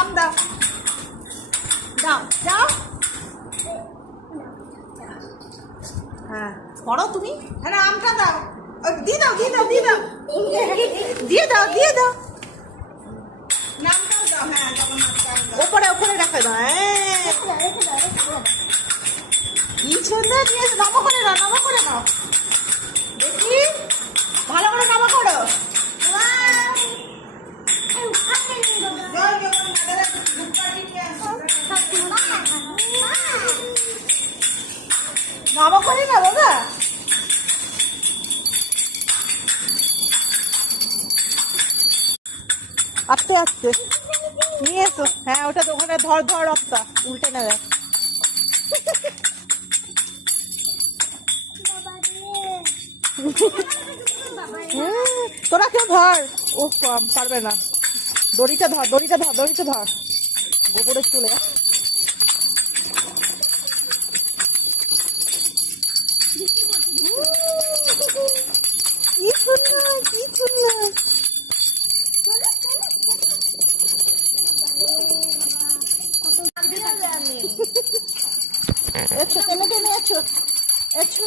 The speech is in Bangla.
আম দাও, দাও দাও। হ্যাঁ করো তুমি। হ্যাঁ আমটা দাও, দিয়ে দাও দিয়ে দাও দিয়ে দাও দিয়ে দাও দিয়ে দাও। নামটাও দাও। হ্যাঁ ওপরে ওপরে রাখো। হ্যাঁ কি সুন্দর নিয়েছো। নামো করে নাও, নামো করে নাও দেখি, ভালো করে নামো করো। নামো করে না বাবা। আস্তে আস্তে নিয়ে এসো। হ্যাঁ ওটা তো ওখানে ধর ধর রক্তা উল্টে নেবে। তোরা কেউ ধর। ও পারবে না। দড়িটা ধর, দড়িটা ধর, দড়িটা ধর। গোবরে চলে কি সুন্দর কি সুন্দর। এছো টেনে টেনে এছো এছো।